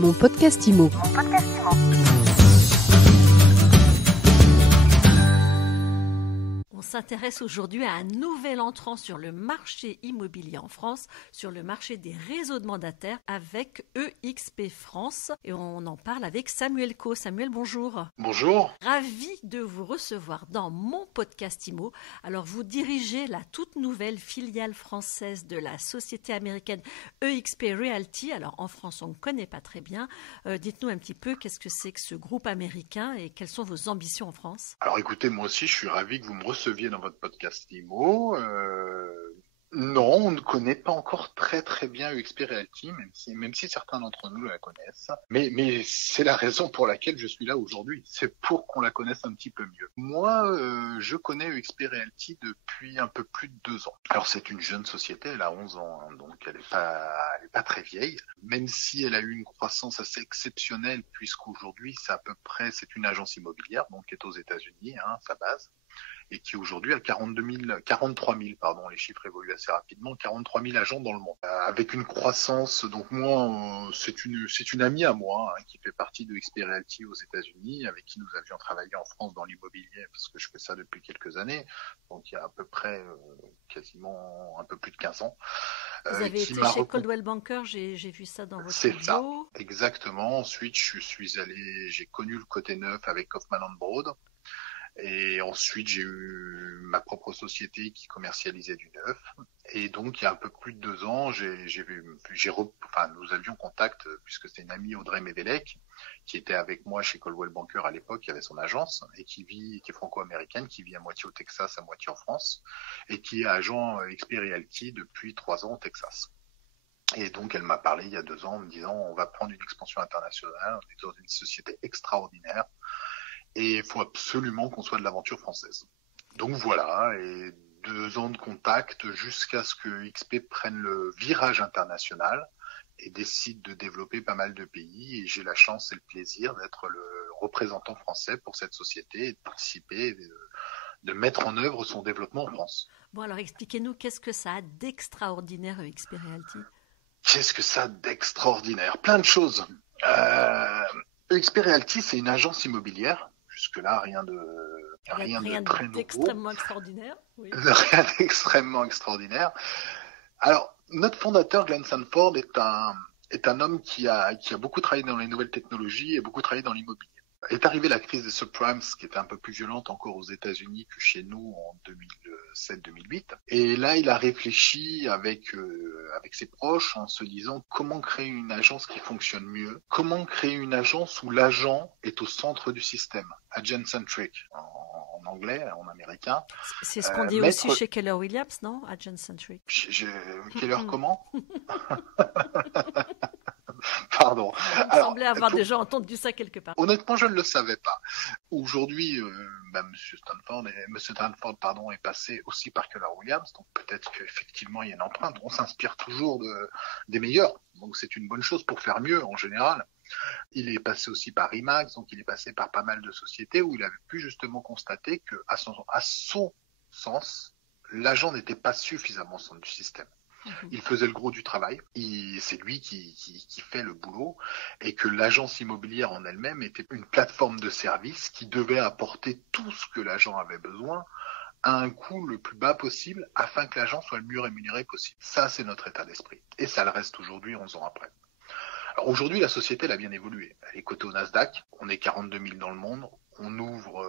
Mon podcast IMO. On s'intéresse aujourd'hui à un nouvel entrant sur le marché immobilier en France, sur le marché des réseaux de mandataires avec EXP France. Et on en parle avec Samuel Caux. Samuel, bonjour. Bonjour. Ravi de vous recevoir dans mon podcast IMO. Alors, vous dirigez la toute nouvelle filiale française de la société américaine EXP Realty. Alors, en France, on ne connaît pas très bien. Dites-nous un petit peu qu'est-ce que c'est que ce groupe américain et quelles sont vos ambitions en France? Alors écoutez, moi aussi je suis ravi que vous me receviez dans votre podcast IMO. Non, on ne connaît pas encore très bien EXP Realty, même si certains d'entre nous la connaissent. Mais c'est la raison pour laquelle je suis là aujourd'hui. C'est pour qu'on la connaisse un petit peu mieux. Moi, je connais EXP Realty depuis un peu plus de 2 ans. Alors c'est une jeune société, elle a 11 ans, hein, donc elle est pas très vieille. Même si elle a eu une croissance assez exceptionnelle, puisqu'aujourd'hui c'est une agence immobilière, donc qui est aux États-Unis, hein, sa base. Et qui aujourd'hui a 43 000, les chiffres évoluent assez rapidement, 43 000 agents dans le monde. Avec une croissance, donc moi, c'est une amie à moi, hein, qui fait partie de EXP Realty aux États-Unis, avec qui nous avions travaillé en France dans l'immobilier, parce que je fais ça depuis quelques années, donc il y a à peu près quasiment un peu plus de 15 ans. Vous avez été chez Coldwell Banker, j'ai vu ça dans votre C'est bio. ça, exactement. Ensuite, j'ai connu le côté neuf avec Hoffman Broad. Et ensuite, j'ai eu ma propre société qui commercialisait du neuf. Et donc, il y a un peu plus de 2 ans, nous avions contact, puisque c'était une amie, Audrey Mévélec, qui était avec moi chez Coldwell Banker à l'époque, qui avait son agence, et qui est franco-américaine, qui vit à moitié au Texas, à moitié en France, et qui est agent EXP Realty depuis 3 ans au Texas. Et donc, elle m'a parlé il y a 2 ans en me disant, on va prendre une expansion internationale, on est dans une société extraordinaire, et il faut absolument qu'on soit de l'aventure française. Donc voilà, et 2 ans de contact jusqu'à ce que XP prenne le virage international et décide de développer pas mal de pays. Et j'ai la chance et le plaisir d'être le représentant français pour cette société et de participer et de mettre en œuvre son développement en France. Bon, alors expliquez-nous, qu'est-ce que ça a d'extraordinaire EXP Realty? Qu'est-ce que ça a d'extraordinaire? Plein de choses. EXP Realty, c'est une agence immobilière. Jusque-là, rien de très nouveau. D'extrêmement extraordinaire. Oui. Rien d'extrêmement extraordinaire. Alors, notre fondateur, Glenn Sanford, est un homme qui a beaucoup travaillé dans les nouvelles technologies et beaucoup travaillé dans l'immobilier. Est arrivée la crise des subprimes, qui était un peu plus violente encore aux États-Unis que chez nous en 2007-2008. Et là, il a réfléchi avec ses proches en se disant comment créer une agence qui fonctionne mieux, comment créer une agence où l'agent est au centre du système, agent-centric en anglais, en américain. C'est ce qu'on dit aussi chez Keller Williams, non? Agent-centric. Keller comment? Pardon. Il me semblait avoir déjà entendu ça quelque part. Honnêtement, je ne le savais pas. Aujourd'hui, Monsieur Stanford est passé aussi par Keller Williams, donc peut-être qu'effectivement il y a une empreinte. On s'inspire toujours des meilleurs, donc c'est une bonne chose pour faire mieux en général. Il est passé aussi par IMAX, donc il est passé par pas mal de sociétés où il avait pu justement constater que, à son sens, l'agent n'était pas suffisamment au centre du système. Il faisait le gros du travail, c'est lui qui fait le boulot, et que l'agence immobilière en elle-même était une plateforme de service qui devait apporter tout ce que l'agent avait besoin à un coût le plus bas possible afin que l'agent soit le mieux rémunéré possible. Ça, c'est notre état d'esprit. Et ça le reste aujourd'hui, 11 ans après. Alors aujourd'hui, la société, elle a bien évolué. Elle est cotée au Nasdaq, on est 42 000 dans le monde. On ouvre,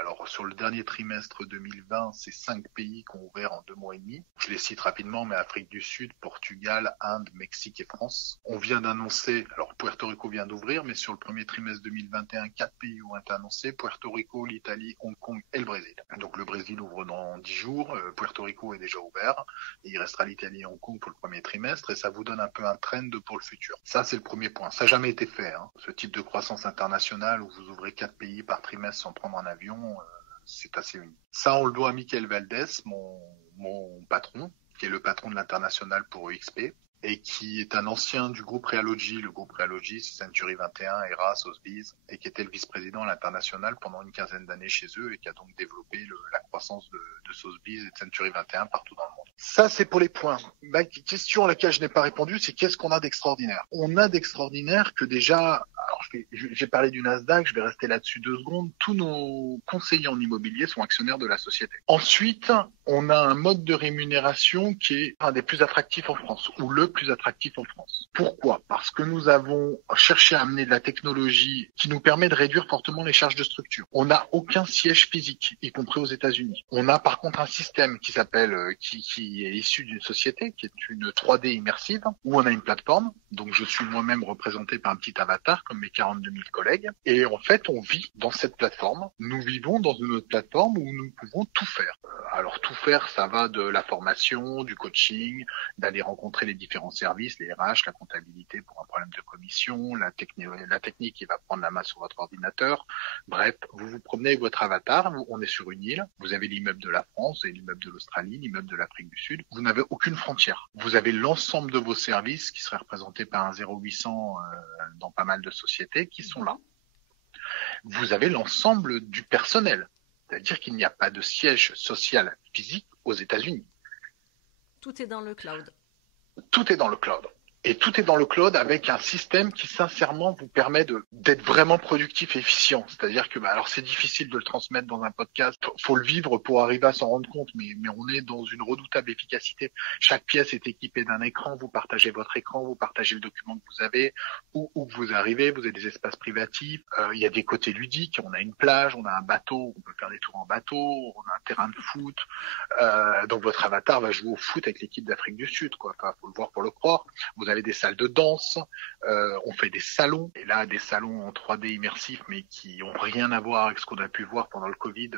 alors sur le dernier trimestre 2020, c'est 5 pays qui ont ouvert en 2 mois et demi. Je les cite rapidement, mais Afrique du Sud, Portugal, Inde, Mexique et France. On vient d'annoncer, alors Puerto Rico vient d'ouvrir, mais sur le premier trimestre 2021, 4 pays ont été annoncés, Puerto Rico, l'Italie, Hong Kong et le Brésil. Donc le Brésil ouvre dans 10 jours, Puerto Rico est déjà ouvert, et il restera l'Italie et Hong Kong pour le premier trimestre, et ça vous donne un peu un trend pour le futur. Ça, c'est le premier point. Ça n'a jamais été fait, hein. Ce type de croissance internationale où vous ouvrez 4 pays par trimestre sans prendre un avion, c'est assez unique. Ça, on le doit à Michael Valdez, mon patron, qui est le patron de l'international pour EXP, et qui est un ancien du groupe Realogy. Le groupe Realogy, c'est Century 21, Era, Sotheby's, et qui était le vice-président à l'international pendant une 15aine d'années chez eux, et qui a donc développé la croissance de Sotheby's et de Century 21 partout dans le monde. Ça, c'est pour les points. La question à laquelle je n'ai pas répondu, c'est qu'est-ce qu'on a d'extraordinaire? On a d'extraordinaire que déjà, alors j'ai parlé du Nasdaq, je vais rester là-dessus 2 secondes. Tous nos conseillers en immobilier sont actionnaires de la société. Ensuite, on a un mode de rémunération qui est un des plus attractifs en France, ou le plus attractif en France. Pourquoi? Parce que nous avons cherché à amener de la technologie qui nous permet de réduire fortement les charges de structure. On n'a aucun siège physique, y compris aux États-Unis. On a par contre un système qui s'appelle, qui est issu d'une société, qui est une 3D immersive, où on a une plateforme. Donc je suis moi-même représenté par un petit avatar, comme mes 42 000 collègues. Et en fait, on vit dans cette plateforme. Nous vivons dans une autre plateforme où nous pouvons tout faire. Alors tout faire, ça va de la formation, du coaching, d'aller rencontrer les différents services, les RH, la comptabilité pour un problème de commission, la technique qui va prendre la main sur votre ordinateur. Bref, vous vous promenez avec votre avatar, on est sur une île, vous avez l'immeuble de la France, vous avez l'immeuble de l'Australie, l'immeuble de l'Afrique du Sud, vous n'avez aucune frontière. Vous avez l'ensemble de vos services qui seraient représentés par un 0800 dans pas mal de sociétés qui sont là. Vous avez l'ensemble du personnel. C'est-à-dire qu'il n'y a pas de siège social physique aux États-Unis. Tout est dans le cloud. Tout est dans le cloud. Et tout est dans le cloud avec un système qui sincèrement vous permet d'être vraiment productif et efficient. C'est-à-dire que alors c'est difficile de le transmettre dans un podcast, faut le vivre pour arriver à s'en rendre compte, mais on est dans une redoutable efficacité. Chaque pièce est équipée d'un écran, vous partagez votre écran, vous partagez le document que vous avez, où vous arrivez, vous avez des espaces privatifs, il y a des côtés ludiques, on a une plage, on a un bateau, on peut faire des tours en bateau, on a un terrain de foot, donc votre avatar va jouer au foot avec l'équipe d'Afrique du Sud, quoi. Enfin, faut le voir pour le croire. Vous avez des salles de danse, on fait des salons, et là des salons en 3D immersifs, mais qui ont rien à voir avec ce qu'on a pu voir pendant le Covid.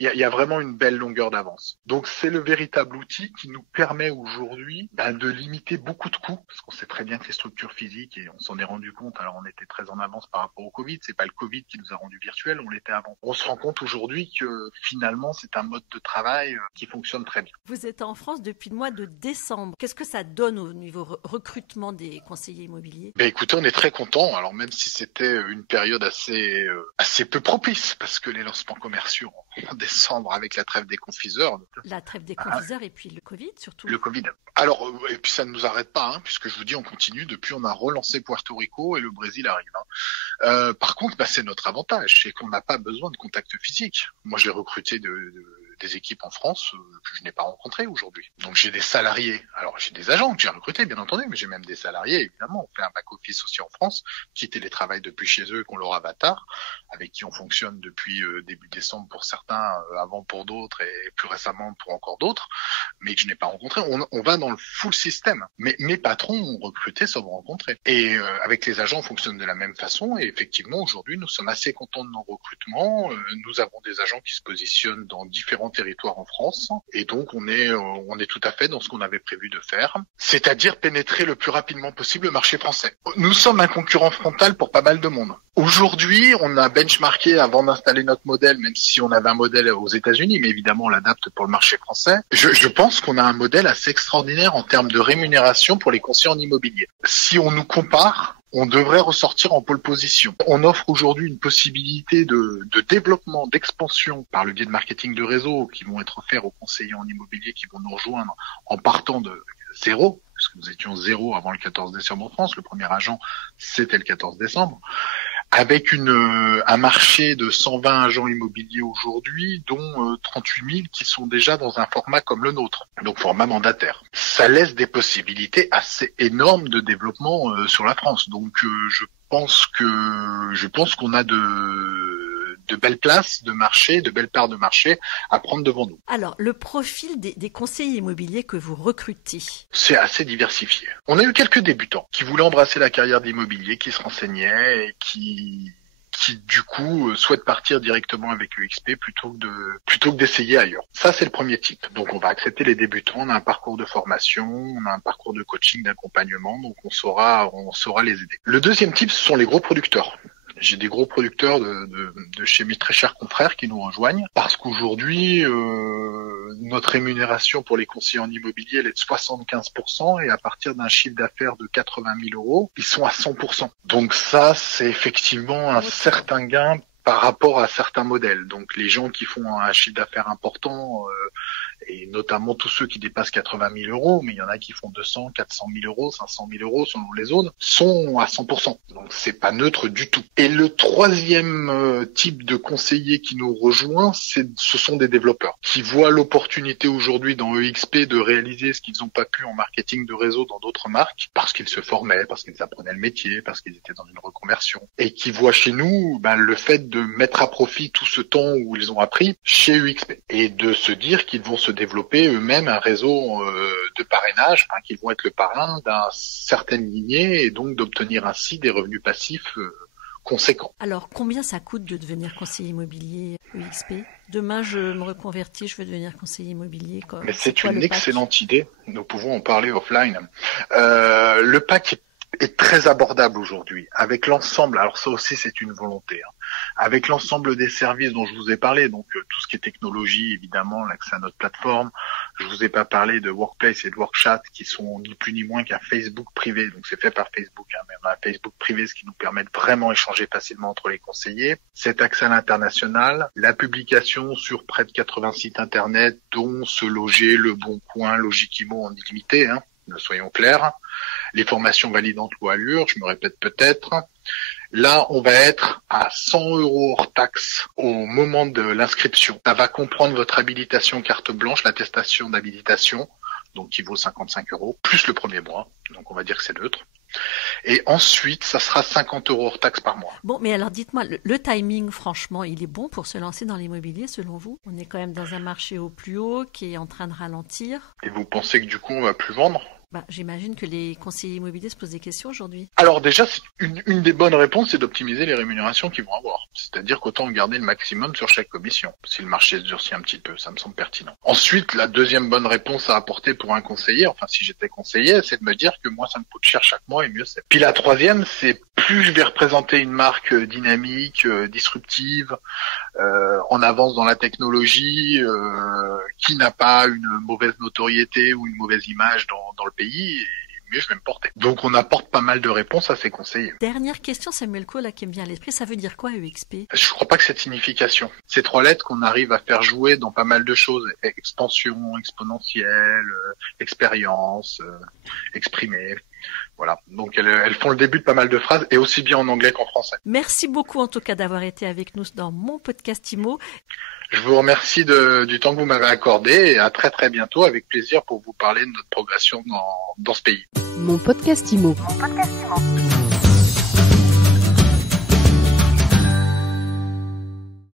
Il y a vraiment une belle longueur d'avance. Donc c'est le véritable outil qui nous permet aujourd'hui de limiter beaucoup de coûts, parce qu'on sait très bien que les structures physiques, et on s'en est rendu compte, alors on était très en avance par rapport au Covid, c'est pas le Covid qui nous a rendu virtuels, on l'était avant. On se rend compte aujourd'hui que finalement c'est un mode de travail qui fonctionne très bien. Vous êtes en France depuis le mois de décembre. Qu'est-ce que ça donne au niveau recrutement des conseillers immobiliers? Écoutez, on est très contents, alors même si c'était une période assez peu propice, parce que les lancements commerciaux en décembre avec la trêve des confiseurs. La trêve des confiseurs et puis le Covid surtout. Le Covid. Alors, et puis ça ne nous arrête pas, puisque je vous dis, on continue. Depuis, on a relancé Puerto Rico et le Brésil arrive. Par contre, c'est notre avantage, c'est qu'on n'a pas besoin de contact physique. Moi, j'ai recruté des équipes en France que je n'ai pas rencontrées aujourd'hui. Donc j'ai des salariés, alors j'ai des agents que j'ai recrutés bien entendu, mais j'ai même des salariés évidemment. On fait un back-office aussi en France qui télétravaillent depuis chez eux et qui ont leur avatar, avec qui on fonctionne depuis début décembre pour certains, avant pour d'autres et plus récemment pour encore d'autres, mais que je n'ai pas rencontrés. On va dans le full système. Mais mes patrons ont recruté sans me rencontrer. Et avec les agents, on fonctionne de la même façon. Et effectivement, aujourd'hui, nous sommes assez contents de nos recrutements. Nous avons des agents qui se positionnent dans différents territoires en France. Et donc, on est tout à fait dans ce qu'on avait prévu de faire, c'est-à-dire pénétrer le plus rapidement possible le marché français. Nous sommes un concurrent frontal pour pas mal de monde. Aujourd'hui, on a benchmarké avant d'installer notre modèle, même si on avait un modèle aux États-Unis, mais évidemment, on l'adapte pour le marché français. Je pense qu'on a un modèle assez extraordinaire en termes de rémunération pour les conseillers en immobilier. Si on nous compare, on devrait ressortir en pole position. On offre aujourd'hui une possibilité de développement, d'expansion par le biais de marketing de réseau qui vont être offerts aux conseillers en immobilier qui vont nous rejoindre en partant de zéro, parce que nous étions zéro avant le 14 décembre en France. Le premier agent, c'était le 14 décembre. Avec un marché de 120 agents immobiliers aujourd'hui, dont 38 000 qui sont déjà dans un format comme le nôtre, donc format mandataire. Ça laisse des possibilités assez énormes de développement sur la France. Donc je pense qu'on a de belles places de marché, de belles parts de marché à prendre devant nous. Alors, le profil des conseillers immobiliers que vous recrutez? C'est assez diversifié. On a eu quelques débutants qui voulaient embrasser la carrière d'immobilier, qui se renseignaient et qui du coup souhaitent partir directement avec EXP plutôt que d'essayer ailleurs. Ça, c'est le premier type. Donc on va accepter les débutants, on a un parcours de formation, on a un parcours de coaching, d'accompagnement, donc on saura les aider. Le deuxième type, ce sont les gros producteurs. J'ai des gros producteurs de chez mes très chers confrères qui nous rejoignent parce qu'aujourd'hui, notre rémunération pour les conseillers en immobilier, elle est de 75% et à partir d'un chiffre d'affaires de 80 000 euros, ils sont à 100%. Donc ça, c'est effectivement un certain gain par rapport à certains modèles. Donc les gens qui font un chiffre d'affaires important, et notamment tous ceux qui dépassent 80 000 euros, mais il y en a qui font 200, 400 000 euros, 500 000 euros selon les zones, sont à 100%. Donc c'est pas neutre du tout. Et le troisième type de conseiller qui nous rejoint, ce sont des développeurs qui voient l'opportunité aujourd'hui dans EXP de réaliser ce qu'ils n'ont pas pu en marketing de réseau dans d'autres marques, parce qu'ils se formaient, parce qu'ils apprenaient le métier, parce qu'ils étaient dans une reconversion, et qui voient chez nous le fait de mettre à profit tout ce temps où ils ont appris chez EXP, et de se dire qu'ils vont se développer eux-mêmes un réseau de parrainage, qu'ils vont être le parrain d'une certaine lignée, et donc d'obtenir ainsi des revenus passifs conséquents. Alors, combien ça coûte de devenir conseiller immobilier EXP ? Demain, je me reconvertis, je veux devenir conseiller immobilier. Mais c'est une excellente idée. Nous pouvons en parler offline. Le pack est très abordable aujourd'hui, avec l'ensemble, alors ça aussi c'est une volonté, avec l'ensemble des services dont je vous ai parlé, donc tout ce qui est technologie, évidemment, l'accès à notre plateforme. Je vous ai pas parlé de Workplace et de Workchat, qui sont ni plus ni moins qu'un Facebook privé, donc c'est fait par Facebook, mais on a un Facebook privé, ce qui nous permet de vraiment échanger facilement entre les conseillers. Cet accès à l'international, la publication sur près de 80 sites internet, dont Se Loger, Le Bon Coin, Logiquimo en illimité, soyons clairs. Les formations validantes loi Allure, je me répète peut-être. Là, on va être à 100 euros hors taxe au moment de l'inscription. Ça va comprendre votre habilitation carte blanche, l'attestation d'habilitation, donc qui vaut 55 euros, plus le premier mois. Donc on va dire que c'est neutre. Et ensuite, ça sera 50 euros hors taxe par mois. Bon, mais alors dites-moi, le timing, franchement, il est bon pour se lancer dans l'immobilier, selon vous ? On est quand même dans un marché au plus haut qui est en train de ralentir. Et vous pensez que du coup, on va plus vendre ? J'imagine que les conseillers immobiliers se posent des questions aujourd'hui. Alors déjà, une des bonnes réponses, c'est d'optimiser les rémunérations qu'ils vont avoir. C'est-à-dire qu'autant garder le maximum sur chaque commission. Si le marché se durcit un petit peu, ça me semble pertinent. Ensuite, la deuxième bonne réponse à apporter pour un conseiller, enfin si j'étais conseiller, c'est de me dire que moi ça me coûte cher chaque mois et mieux c'est. Puis la troisième, c'est plus je vais représenter une marque dynamique, disruptive, en avance dans la technologie, qui n'a pas une mauvaise notoriété ou une mauvaise image dans le pays, et mieux je vais me porter. Donc on apporte pas mal de réponses à ces conseillers. Dernière question, Samuel Coe, là, qui me vient à l'esprit, ça veut dire quoi EXP ? Je crois pas que cette signification. Ces trois lettres qu'on arrive à faire jouer dans pas mal de choses, expansion, exponentielle, expérience, exprimer. Voilà, donc elles font le début de pas mal de phrases, et aussi bien en anglais qu'en français. Merci beaucoup en tout cas d'avoir été avec nous dans mon podcast IMO. Je vous remercie du temps que vous m'avez accordé, et à très très bientôt, avec plaisir pour vous parler de notre progression dans ce pays. Mon podcast IMO.